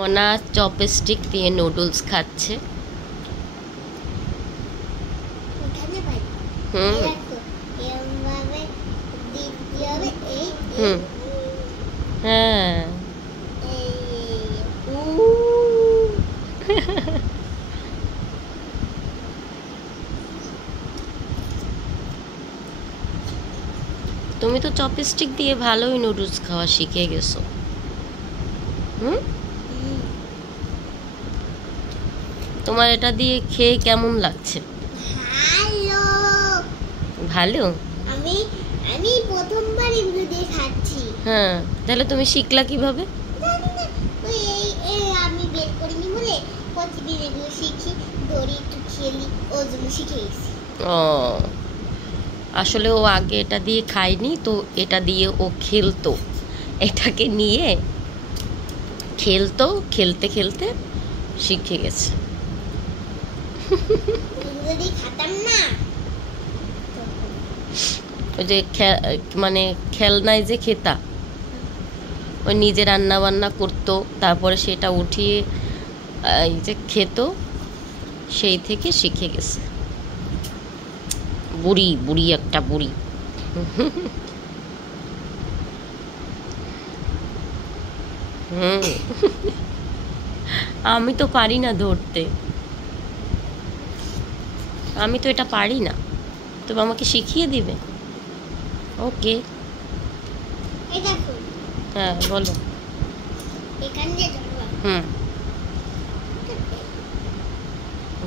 মনা চপস্টিক দিয়ে নুডলস খাচ্ছে। হুম হুম হ্যাঁ তুমি তো চপস্টিক দিয়ে ভালোই নুডলস খাওয়া শিখে গেছো। হুম তোমার এটা দিয়ে খেয়ে কেমন লাগছে? ভালো। ভালো? আমি আমি প্রথমবার এগুলো দিয়ে খাচ্ছি। হ্যাঁ, তাহলে তুমি শিখলা কিভাবে? জানি না, ওই এই আমি বের করিনি বলে প্রতিদিন এগুলো শিখি, ধরি, একটু খেলি, ওই জন্য শিখে গেছি। ও আসলে ও আগে এটা দিয়ে খায়নি, তো এটা দিয়ে ও খেলতো, এটাকে নিয়ে খেলতো, খেলতে খেলতে শিখে গেছে। এগুলো দিয়ে খাতাম না। ওই যে মানে খেলনায় যে খেতা, ওই নিজে রান্না বান্না করতো, তারপরে সেটা উঠিয়ে এই যে খেত, সেই থেকে শিখে গেছে। বুড়ি বুড়ি একটা বুড়ি। হুম আমি তো পারি না ধরতে, আমি তো এটা পারি না, তুমি আমাকে শিখিয়ে দিবে? ওকে। এই দেখো, হ্যাঁ বলো। এখান দিয়ে ধরবা। হুম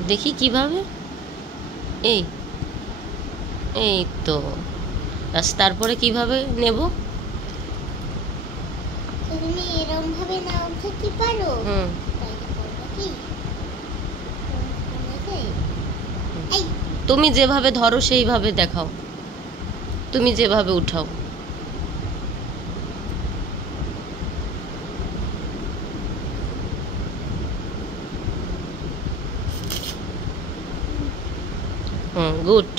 দেখি কিভাবে। এই এই তো, ব্যাস, তারপরে কিভাবে নেব? তুমি এরকম ভাবে না উঠাতে পারো। হুম তাইলে করবা কি? এই তুমি যেভাবে ধরো সেইভাবে দেখাও, তুমি যেভাবে উঠাও। হুম গুড।